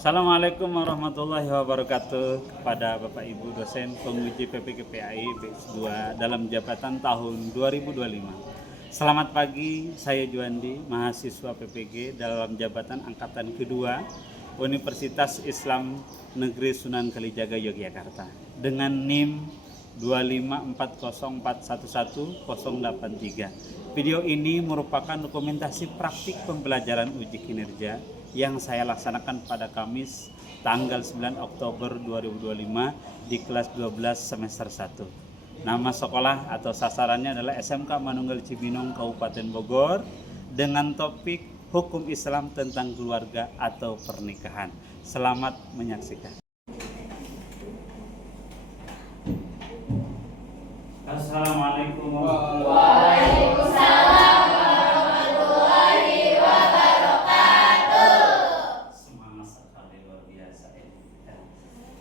Assalamualaikum warahmatullahi wabarakatuh kepada Bapak Ibu dosen penguji PPKPAI BS2 dalam jabatan tahun 2025. Selamat pagi, saya Juandi, mahasiswa PPG dalam jabatan angkatan kedua Universitas Islam Negeri Sunan Kalijaga Yogyakarta dengan NIM 25404111083. Video ini merupakan dokumentasi praktik pembelajaran uji kinerja yang saya laksanakan pada Kamis tanggal 9 Oktober 2025 di kelas 12 semester 1. Nama sekolah atau sasarannya adalah SMK Manunggal Cibinong Kabupaten Bogor dengan topik Hukum Islam tentang Keluarga atau Pernikahan. Selamat menyaksikan. Assalamualaikum warahmatullahi wabarakatuh.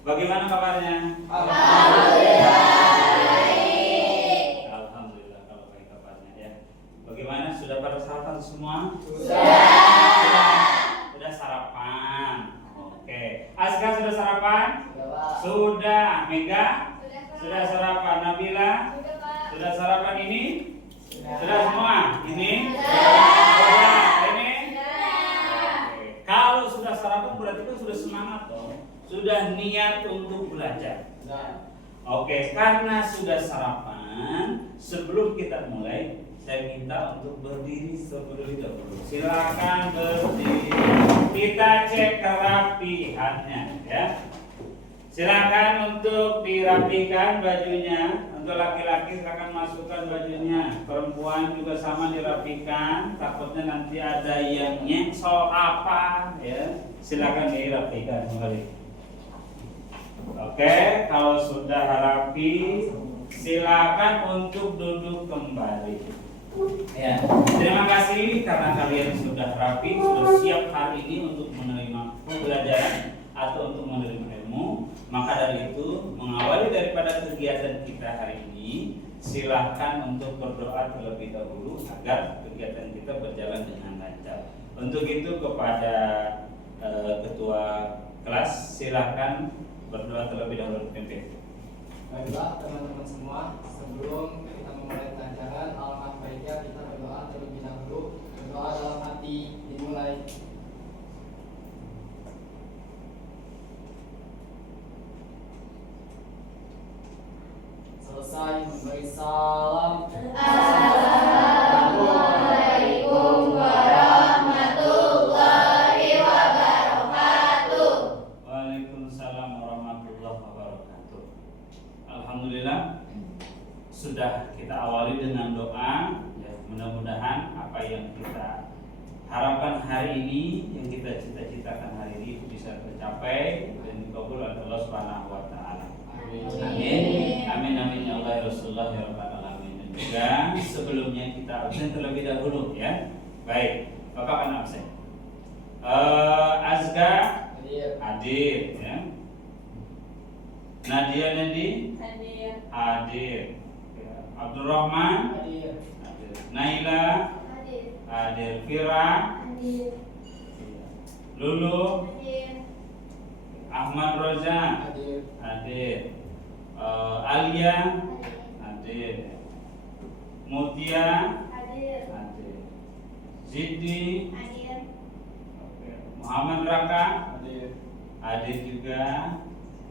Bagaimana kabarnya? Alhamdulillah kalau baik kabarnya ya. Bagaimana, sudah pada sarapan semua? Sudah sarapan. Oke. Aska sudah sarapan? Sudah. Mega? Sudah sarapan. Nabila? Sudah sarapan ini? Sudah semua? Ini? Sudah. Ini? Oke. Kalau sudah sarapan berarti kan sudah semangat dong. Sudah niat untuk belajar. Oke, karena sudah sarapan, sebelum kita mulai, saya minta untuk berdiri terlebih dahulu. Silakan berdiri. Kita cek kerapihannya, ya. Silakan untuk dirapikan bajunya. Untuk laki-laki silakan masukkan bajunya. Perempuan juga sama dirapikan. Takutnya nanti ada yang nyeksol apa, ya. Silakan dirapikan kembali. Oke, kalau sudah rapi, silakan untuk duduk kembali. Ya, terima kasih karena kalian sudah rapi, sudah siap hari ini untuk menerima pembelajaran atau untuk menerima ilmu. Maka dari itu, mengawali daripada kegiatan kita hari ini, silakan untuk berdoa terlebih dahulu agar kegiatan kita berjalan dengan lancar. Untuk itu kepada ketua kelas, silakan berdoa terlebih dahulu, pimpin. Baiklah teman-teman semua, sebelum kita memulai pelajaran, alangkah baiknya kita berdoa terlebih dahulu. Berdoa dalam hati dimulai. Selesai memberi salam. Assalamualaikum warahmatullahi wabarakatuh. Waalaikumsalam warahmatullahi wabarakatuh. Alhamdulillah, sudah kita awali dengan doa. Ya, mudah-mudahan apa yang kita harapkan hari ini, yang kita cita-citakan hari ini bisa tercapai dan dikabul oleh Allah Subhanahu wa taala. Amin. Amin amin ya Allah ya Rasulullah ya Rabbal alamin. Dan juga sebelumnya kita absen terlebih dahulu, ya. Baik, Bapak kan absen. Azga hadir, ya. Nadia Nadi hadir. Ya. Abdurrahman hadir. Naila hadir. Fira hadir. Lulu hadir. Ahmad Roza hadir. Alia hadir. Mutia hadir. Zidni hadir. Muhammad Raka hadir juga.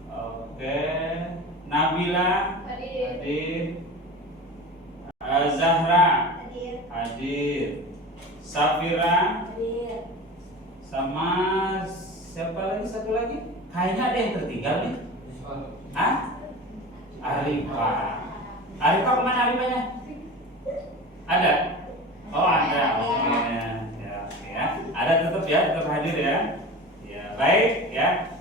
Oke. Nabila hadir. Zahra hadir. Safira hadir. Sama siapa lagi? Satu lagi? Kayaknya ada yang tertinggal nih. Hah? Arifah. Arifah kemana Arifahnya? Ada? Oh ada. Ya. Ada tetap ya, tetap hadir ya. Ya baik ya.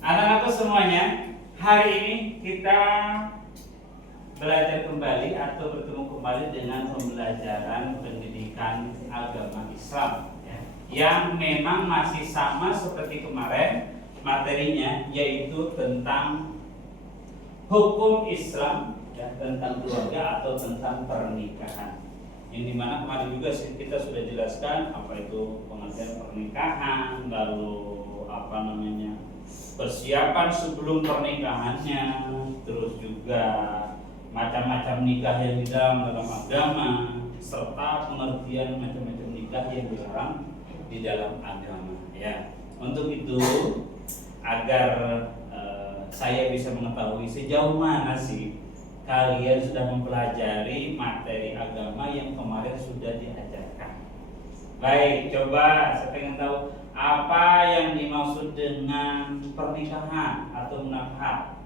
Anak-anakku semuanya, hari ini kita belajar kembali atau bertemu kembali dengan pembelajaran pendidikan agama Islam, ya, yang memang masih sama seperti kemarin materinya, yaitu tentang hukum Islam, ya, tentang keluarga atau tentang pernikahan. Yang dimana kemarin juga kita sudah jelaskan apa itu pengertian pernikahan, lalu persiapan sebelum pernikahannya, terus juga macam-macam nikah yang dilarang dalam agama, serta pengertian macam-macam nikah yang dilarang di dalam agama. Ya, untuk itu agar saya bisa mengetahui sejauh mana sih kalian sudah mempelajari materi agama yang kemarin sudah diajarkan. Baik, coba saya ingin tahu apa yang dimaksud dengan pernikahan atau munakahat.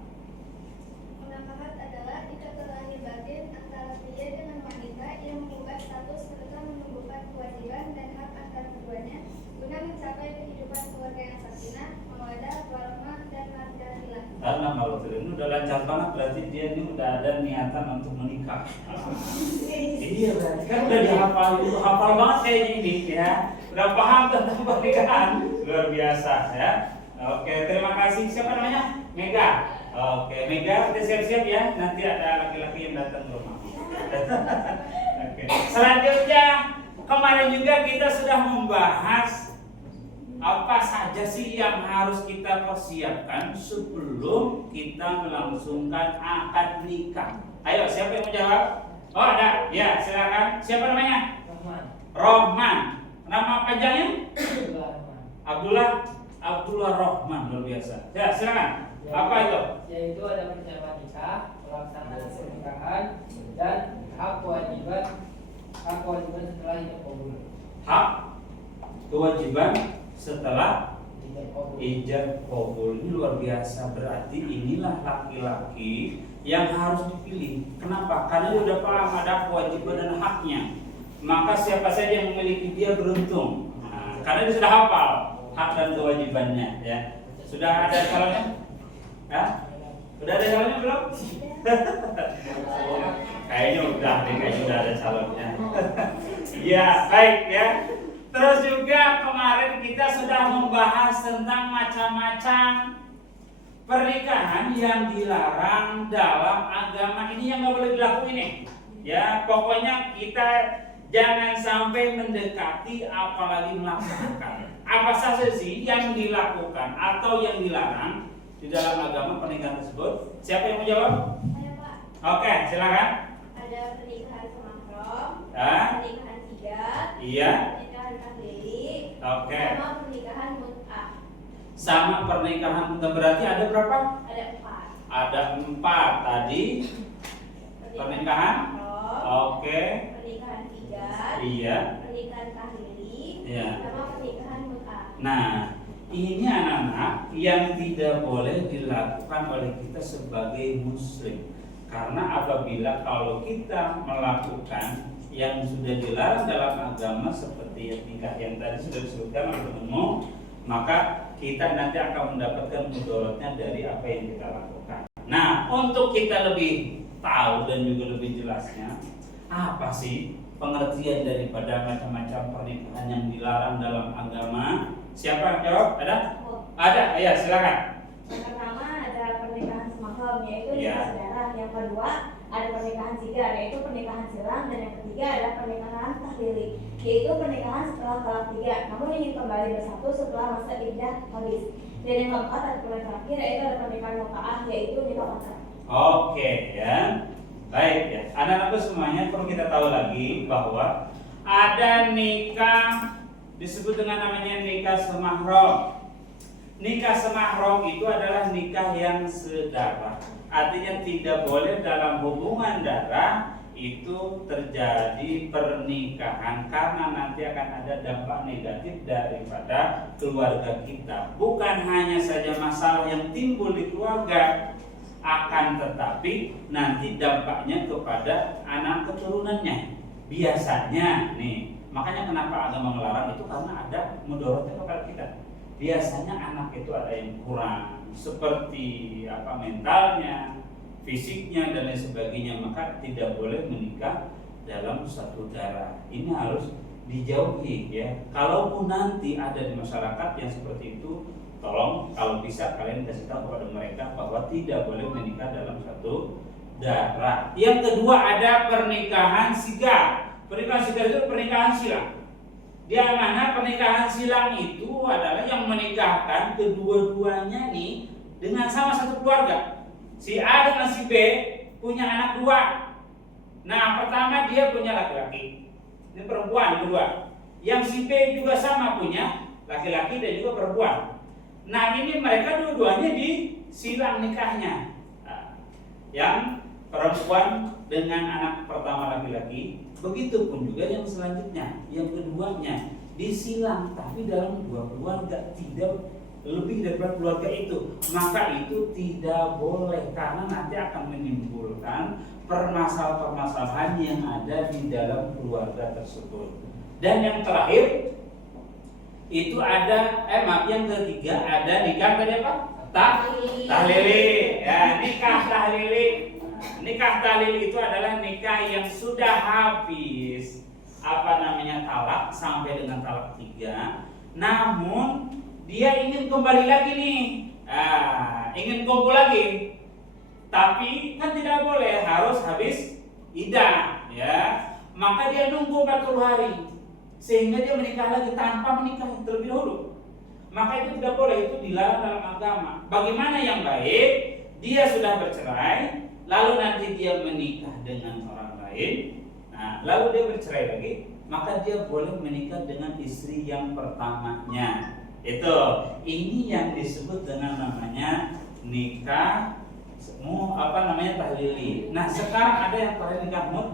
Munakahat adalah ikatan lahir batin antara pria dengan wanita yang mengubah status serta menumbuhkan kewajiban dan hak antar keduanya guna mencapai kehidupan keluarga yang sakinah, mawaddah, warahmah, dan marhamatullah. Karena kalau ini udah lancar banget, berarti dia ini udah ada niatan untuk menikah. Iya, berarti kan udah dihafal, itu hafal banget kayak gini ya. Udah paham tentang pernikahan, luar biasa ya. Oke, terima kasih. Siapa namanya? Mega. Oke, Mega, kita siap-siap ya. Nanti ada laki-laki yang datang ke rumah. Oke. Selanjutnya, kemarin juga kita sudah membahas apa saja sih yang harus kita persiapkan sebelum kita melangsungkan akad nikah. Ayo, siapa yang mau jawab? Oh, ada. Ya, silakan. Siapa namanya? Rohman. Nama panjangnya? Abdullah Rohman, luar biasa. Ya, silakan. Apa itu? Yaitu ada persiapan nikah, pelaksanaan pernikahan, dan hak kewajiban setelah ijab kabul. Hak kewajiban setelah ijab kabul. Ini luar biasa. Berarti inilah laki-laki yang harus dipilih. Kenapa? Karena dia sudah paham ada kewajiban dan haknya. Maka siapa saja yang memiliki dia beruntung. Karena dia sudah hafal hak dan kewajibannya. Ya, sudah ada calonnya? Ya? Sudah ada calonnya belum? Kayaknya udah deh, kayaknya sudah ada calonnya. Ya, baik ya. Terus juga kemarin kita sudah membahas tentang macam-macam pernikahan yang dilarang dalam agama. Ini yang nggak boleh dilakukan ini. Ya, pokoknya kita jangan sampai mendekati apalagi melaksanakan. Apa saja sih yang dilakukan atau yang dilarang di dalam agama pernikahan tersebut? Siapa yang mau jawab? Saya, Pak. Oke, silakan. Ada pernikahan semahram, Ah? pernikahan hijab, Iya. pernikahan tahlili, Oke. sama pernikahan mut'ah. Sama pernikahan berarti ada berapa? Ada 4. Ada 4 tadi. Pernikahan? semahram, Oke. pernikahan hijab, Iya. pernikahan tahlili, Iya. sama pernikahan mut'ah. Nah, ini anak-anak yang tidak boleh dilakukan oleh kita sebagai muslim. Karena apabila kalau kita melakukan yang sudah dilarang dalam agama seperti nikah yang tadi sudah disebutkan oleh umum, maka kita nanti akan mendapatkan mudaratnya dari apa yang kita lakukan. Nah, untuk kita lebih tahu dan juga lebih jelasnya, apa sih pengertian daripada macam-macam pernikahan yang dilarang dalam agama? Siapa yang jawab? Ada? Ada, ya silakan. Yang pertama ada pernikahan semahram, yaitu Iya. nikah saudara. Yang kedua ada pernikahan sigar, yaitu pernikahan silang. Dan yang ketiga adalah pernikahan tahlili, yaitu pernikahan setelah talak 3 namun ingin kembali bersatu setelah masa iddah habis. Dan yang keempat ada pernikahan terakhir, yaitu ada pernikahan mut'ah, yaitu nikah kontrak. Oke ya. Baik ya. Anak-anakku semuanya perlu kita tahu lagi bahwa ada nikah disebut dengan namanya nikah semahram. Nikah semahram itu adalah nikah yang sedarah. Artinya tidak boleh dalam hubungan darah itu terjadi pernikahan karena nanti akan ada dampak negatif daripada keluarga kita. Bukan hanya saja masalah yang timbul di keluarga, akan tetapi nanti dampaknya kepada anak keturunannya. Biasanya nih, makanya kenapa agama melarang itu karena ada mudaratnya kepada kita. Biasanya anak itu ada yang kurang seperti mentalnya, fisiknya dan lain sebagainya, maka tidak boleh menikah dalam satu darah. Ini harus dijauhi ya. Kalaupun nanti ada di masyarakat yang seperti itu, tolong kalau bisa kalian kasih tahu kepada mereka bahwa tidak boleh menikah dalam satu darah. Yang kedua ada pernikahan sigar. Pernikahan sigar itu pernikahan silang. Dia mana pernikahan silang itu adalah yang menikahkan kedua-duanya nih dengan sama satu keluarga. Si A dengan si B punya anak dua. Nah, pertama dia punya laki-laki. Ini perempuan kedua. Yang si B juga sama punya laki-laki dan juga perempuan. Nah, ini mereka dua-duanya disilang nikahnya. Nah, yang perempuan dengan anak pertama laki-laki, begitupun juga yang selanjutnya, yang keduanya disilang, tapi dalam dua keluarga, tidak lebih daripada keluarga itu. Maka itu tidak boleh, karena nanti akan menimbulkan permasalahan-permasalahan yang ada di dalam keluarga tersebut. Dan yang terakhir itu ada yang ketiga ada nikah tadi apa? Tahlili. Ya, nikah tahlili. Nikah tahlil itu adalah nikah yang sudah habis talak sampai dengan talak 3. Namun dia ingin kembali lagi nih. Ingin kumpul lagi. Tapi kan tidak boleh, harus habis iddah, ya. Maka dia nunggu 40 hari sehingga dia menikah lagi tanpa menikah terlebih dahulu. Maka itu tidak boleh, itu dilarang dalam agama. Bagaimana yang baik? Dia sudah bercerai, lalu nanti dia menikah dengan orang lain. Nah, lalu dia bercerai lagi, maka dia boleh menikah dengan istri yang pertamanya. Ini yang disebut dengan namanya nikah tahlili. Nah, sekarang ada yang terakhir nikah mut.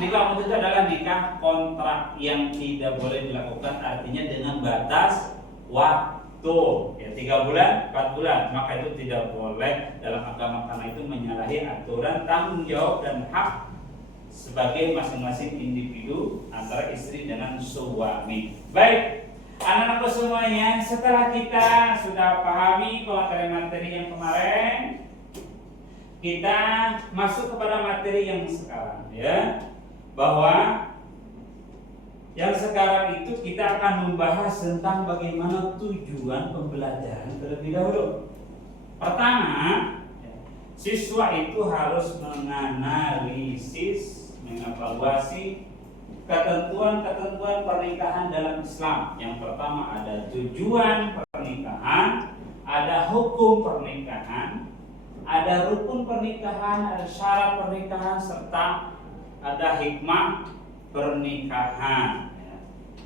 Nikah mut itu adalah nikah kontrak yang tidak boleh dilakukan, artinya dengan batas waktu, ya 3 bulan, 4 bulan. Maka itu tidak boleh dalam agama, karena itu menyalahi aturan tanggung jawab dan hak sebagai masing-masing individu antara istri dengan suami. Baik, anak-anakku semuanya, setelah kita sudah pahami materi-materi yang kemarin, kita masuk kepada materi yang sekarang, ya. Bahwa yang sekarang itu kita akan membahas tentang bagaimana tujuan pembelajaran terlebih dahulu. Pertama, siswa itu harus menganalisis, mengevaluasi ketentuan-ketentuan pernikahan dalam Islam. Yang pertama ada tujuan pernikahan, ada hukum pernikahan, ada rukun pernikahan, ada syarat pernikahan, serta ada hikmah pernikahan.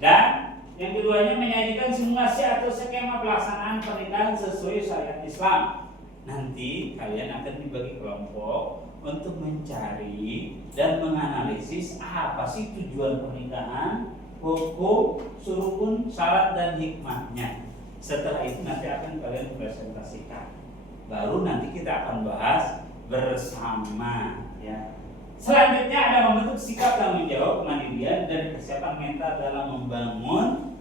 Dan yang keduanya menyajikan simulasi atau skema pelaksanaan pernikahan sesuai syariat Islam. Nanti kalian akan dibagi kelompok untuk mencari dan menganalisis apa sih tujuan pernikahan, hukum, rukun, syarat, dan hikmahnya. Setelah itu nanti akan kalian presentasikan. Baru nanti kita akan bahas bersama, ya. Selanjutnya ada membentuk sikap tanggung jawab, kemandirian, dan kesiapan mental dalam membangun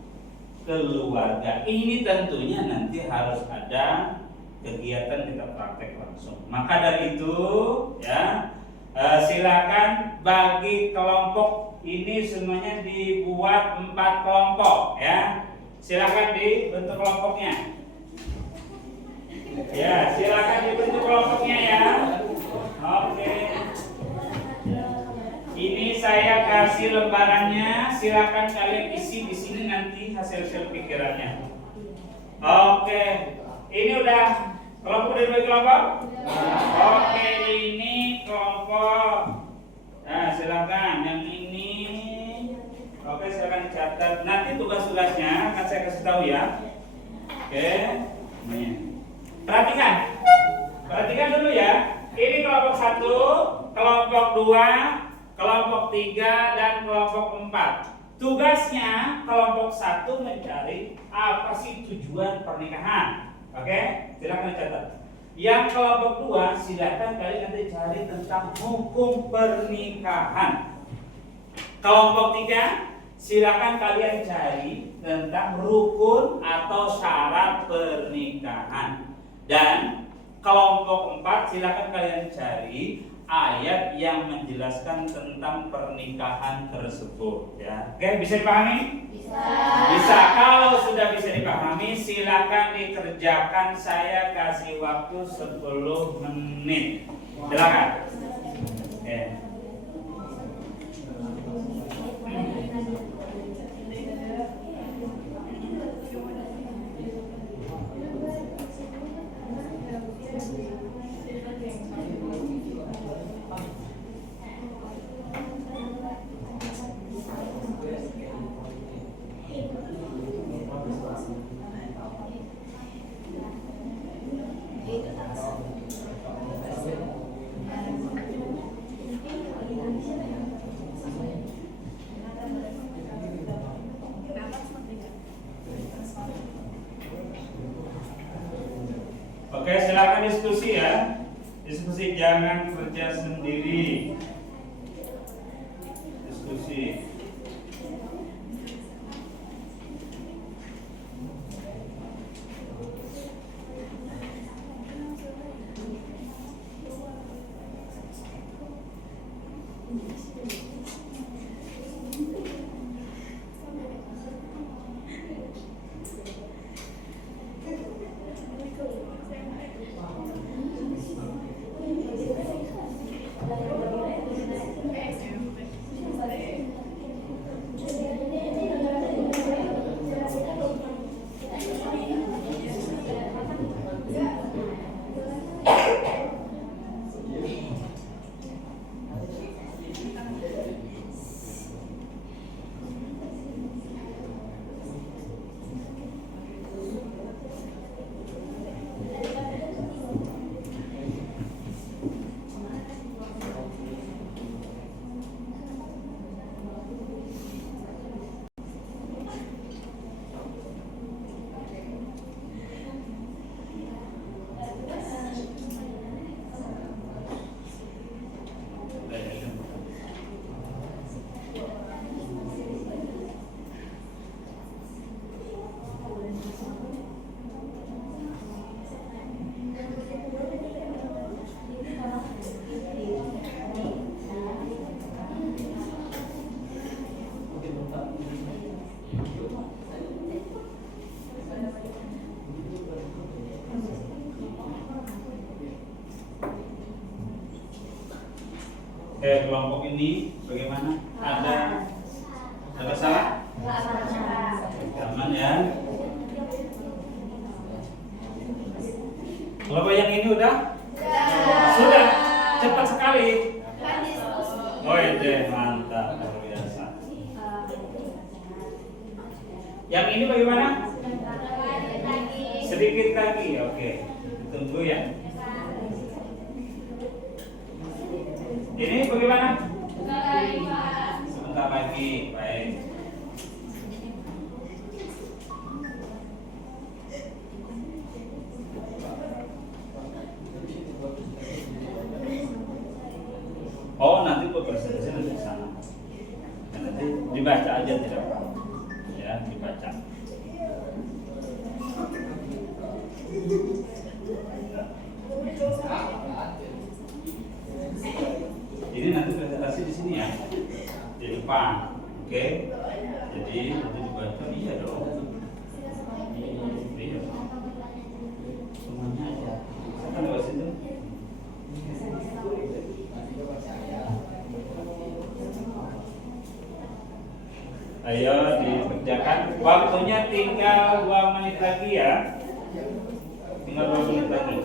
keluarga. Ini tentunya nanti harus ada kegiatan kita praktek langsung. Maka dari itu, ya, silakan bagi kelompok ini semuanya dibuat 4 kelompok, ya. Silakan dibentuk kelompoknya. Ya, silakan dibentuk kelompoknya, ya. Oke. Ini saya kasih lembarannya, silakan kalian isi di sini nanti hasil pikirannya. Oke. Ini udah kelompok dari kelompok? Oke, ini kelompok. Nah, silakan yang ini. Oke, silakan dicatat. Nanti tugas-tugasnya akan saya kasih tahu, ya. Oke. Perhatikan dulu, ya. Ini kelompok 1, kelompok 2, kelompok 3, dan kelompok 4. Tugasnya kelompok 1 mencari apa sih tujuan pernikahan. Oke, silakan dicatat. Yang kelompok 2, silakan kalian nanti cari tentang hukum pernikahan. Kelompok 3, silakan kalian cari tentang rukun atau syarat pernikahan. Dan kelompok 4, silakan kalian cari ayat yang menjelaskan tentang pernikahan tersebut, ya. Oke, bisa dipahami? Bisa. Kalau sudah bisa dipahami, silakan dikerjakan. Saya kasih waktu 10 menit. Silakan. Oke. Oke, silakan diskusi ya. Diskusi, jangan kerja sendiri. Diskusi. Oke, kelompok ini bagaimana? Ada salah? Aman ya. Kelompok yang ini udah? Sudah. Cepat sekali. Oh iya, mantap, luar biasa. Yang ini bagaimana? Sedikit lagi, oke. Tunggu ya. Ini bagaimana? Sebentar lagi, baik. Oh, nanti buat presentasi nanti di sana. Nanti dibaca aja tidak apa-apa. Ya, dibaca. Ini nanti presentasi di sini ya, di depan, oke? Jadi nanti dibaca, iya dong. Iya. Semuanya aja. Siapa lewat situ? Ayo dikerjakan. Waktunya tinggal 2 menit lagi ya. Tinggal 2 menit lagi.